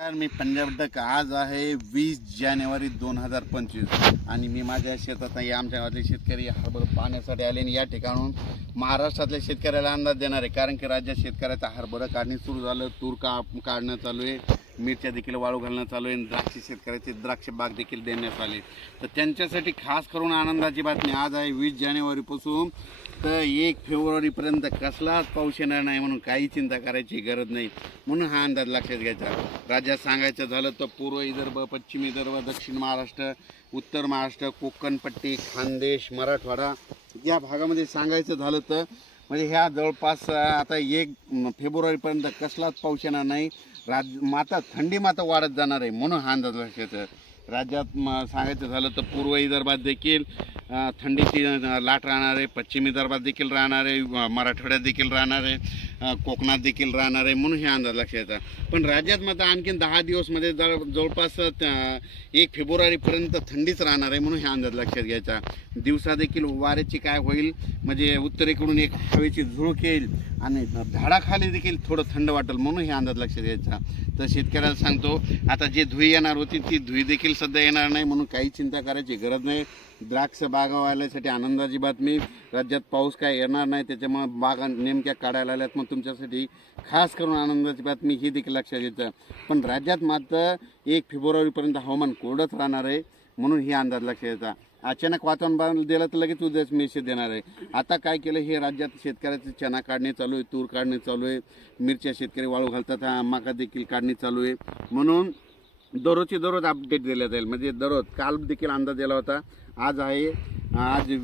मी Punjab duck आज आहे 20 जानेवारी 2025 आणि मी माझ्या शेतात नाही आमच्या गावातले शेतकरी हरभरा पाण्यासाठी आले आणि या ठिकाणून महाराष्ट्रातल्या शेतकऱ्याला अंदाज देणार आहे. कारण की राज्यात शेतकऱ्याचा हरभरा काढणी सुरू झालं, तूर काढणं चालू आहे, मिरच्या देखील वाळू घालणं चालू आहे, द्राक्ष शेतकऱ्याचे द्राक्ष बाग देखील देण्यात आले. तर त्यांच्यासाठी खास करून आनंदाची बातमी आज आहे 20 जानेवारीपासून तर 1 फेब्रुवारीपर्यंत कसलाच पाऊस येणार नाही म्हणून काही चिंता करायची गरज नाही. म्हणून हा अंदाज लक्षात घ्यायचा. राज्यात सांगायचं झालं तर पूर्व विदर्भ, पश्चिम विदर्भ, दक्षिण महाराष्ट्र, उत्तर महाराष्ट्र, कोकण पट्टी, खानदेश, मराठवाडा या भागामध्ये सांगायचं झालं तर म्हणजे ह्या जवळपास आता 1 फेब्रुवारीपर्यंत कसलाच पाऊस येणार नाही. थंडी मात्र वाढत जाणार आहे म्हणून हा अंदाज लक्षात. राज्यात सांगायचं झालं तर पूर्व विदर्भात देखील थंडीची लाट राहणार आहे, पश्चिम विदर्भात देखील राहणार आहे, मराठवाड्यात देखील राहणार आहे, कोकणात देखील राहणार आहे म्हणून हे अंदाज लक्षात येतात. पण राज्यात मात्र आणखीन 10 दिवसमध्ये जवळपास 1 फेब्रुवारीपर्यंत थंडीच राहणार आहे म्हणून हे अंदाज लक्षात घ्यायचा. दिवसा देखील वाऱ्याची काय होईल म्हणजे उत्तरेकडून एक हवेची झुळूक येईल आणि झाडाखाली देखील थोडं थंड वाटेल म्हणून हे अंदाज लक्षात घ्यायचा. तर शेतकऱ्याला सांगतो आता जे धुई येणार होती ती धुई देखील सध्या येणार नाही म्हणून काही चिंता करायची गरज नाही. द्राक्ष बागावाल्यासाठी आनंदाची बातमी, राज्यात पाऊस काय येणार नाही त्याच्यामुळे बागा नेमक्या काढायला आल्यात. मग तुमच्यासाठी खास करून आनंदाची बातमी ही देखील लक्षात घ्यायचं. पण राज्यात मात्र 1 फेब्रुवारीपर्यंत हवामान कोरडंच राहणार आहे म्हणून ही अंदाज लक्षात घ्यायचा. अचानक वातावरण दिलं तर लगेच उद्याच मेसेज देणार आहे. आता काय केलं हे राज्यात शेतकऱ्याचे चना काढणे चालू आहे, तूर काढणे चालू आहे, मिरच्या शेतकरी वाळू घालतात, मका देखील काढणी चालू आहे. म्हणून दररोज अपडेट दिला जाईल. म्हणजे दररोज काल देखील अंदाज दिला होता. आज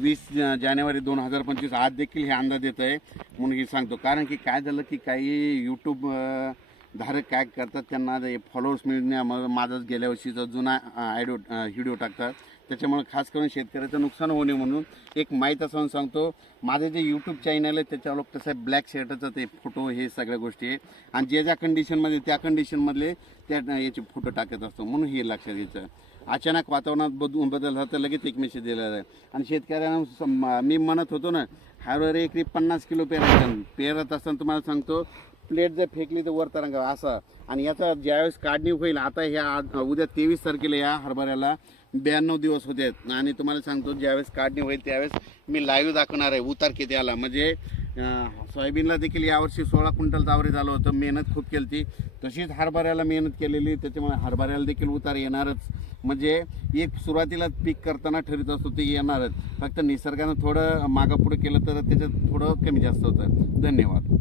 20 जानेवारी 2025 आज देखील हे अंदाज येत आहे म्हणून हे सांगतो. कारण की काय झालं की काही यूट्यूब धारक काय करतात त्यांना फॉलोअर्स मिळण्या माझाच गेल्या वर्षीचा जुना व्हिडिओ टाकतात. त्याच्यामुळे खास करून शेतकऱ्याचं नुकसान होणे म्हणून एक माहीत असं सांगतो. माझं जे यूट्यूब चॅनल आहे त्याच्यावर कसं आहे ब्लॅक शर्टाचं ते फोटो हे सगळ्या गोष्टी आहे आणि ज्या कंडिशनमध्ये त्या कंडिशनमधले याचे फोटो टाकत असतो म्हणून हे लक्षात घ्यायचं. अचानक वातावरणात बदल झाला तर लगेच एक मेसेज दिला आहे. आणि शेतकऱ्यांना मी म्हणत होतो ना हरभरा एकरी 50 किलो पेरत असताना तुम्हाला सांगतो प्लेट जर फेकली तर वर तरंगा असा. आणि याचा ज्यावेळेस काढणी होईल आता ह्या उद्या 23 तारखेला या हरभऱ्याला 92 दिवस होते आणि तुम्हाला सांगतो ज्यावेळेस काढणी होईल त्यावेळेस मी लाईव्ह दाखवणार आहे उतार किती आला. म्हणजे सोयाबीनला देखील यावर्षी 16 क्विंटल आवरेज झालं होतं. मेहनत खूप केली ती तशीच हरभऱ्याला मेहनत केलेली त्याच्यामुळे हरभऱ्याला देखील उतार येणारच. म्हणजे एक सुरुवातीला पीक करताना ठरत असतो ते येणारच. फक्त निसर्गानं थोडं मागं पुढं केलं तर त्याच्यात थोडं कमी जास्त होतं. धन्यवाद.